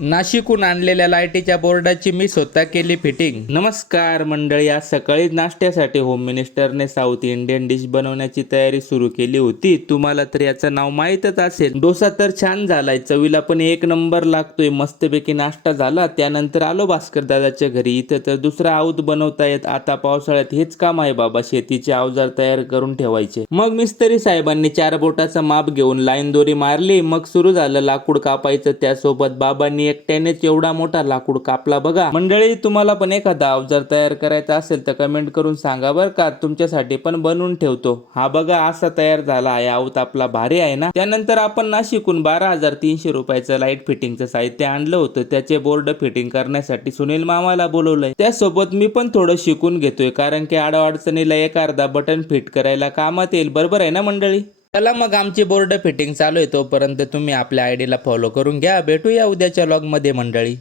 नाशिकहून आणलेल्या लाईटीच्या बोर्डाची मी स्वतः केली फिटिंग। नमस्कार मंडळी, आज सकाळी नाश्त्यासाठी होम मिनिस्टरने साऊथ इंडियन डिश बनवण्याची तयारी सुरू केली होती। तुम्हाला तर याचं नाव माहीतच असेल। डोसा तर छान झालाय, चवीला पण एक नंबर लागतोय। मस्तपैकी नाश्ता झाला, त्यानंतर आलो भास्कर दादाच्या घरी। इथं तर दुसरा आऊत बनवतायत। आता पावसाळ्यात हेच काम आहे बाबा, शेतीचे अवजार तयार करून ठेवायचे। मग मिस्त्री साहेबांनी 4 बोटाचं माप घेऊन लाईन दोरी मारली। मग सुरू झालं लाकूड कापायचं। त्यासोबत बाबांनी एकट्यानेच एवढा मोठा लाकूड कापला बघा। मंडळी, तुम्हाला पण एखादा अवजार तयार करायचा असेल तर कमेंट करून सांगा बरं का, तुमच्यासाठी पण बनवून ठेवतो। हा बघा, असा तयार झाला आहे आऊत आपला, भारी आहे ना। त्यानंतर आपण नाशिकहून 12,300 रुपयाचं लाईट फिटिंगचं साहित्य आणलं होतं। त्याचे बोर्ड फिटिंग करण्यासाठी सुनील मामाला बोलवलंय। त्यासोबत मी पण थोडं शिकून घेतोय, कारण की अडचणीला एक अर्धा बटन फिट करायला कामात येईल। बरोबर आहे ना मंडळी? चला मग, आमची बोर्ड फिटिंग चालू आहे, तोपर्यंत तुम्ही आपल्या आयडीला फॉलो करून घ्या। भेटूया उद्याच्या व्लॉग मध्ये मंडळी।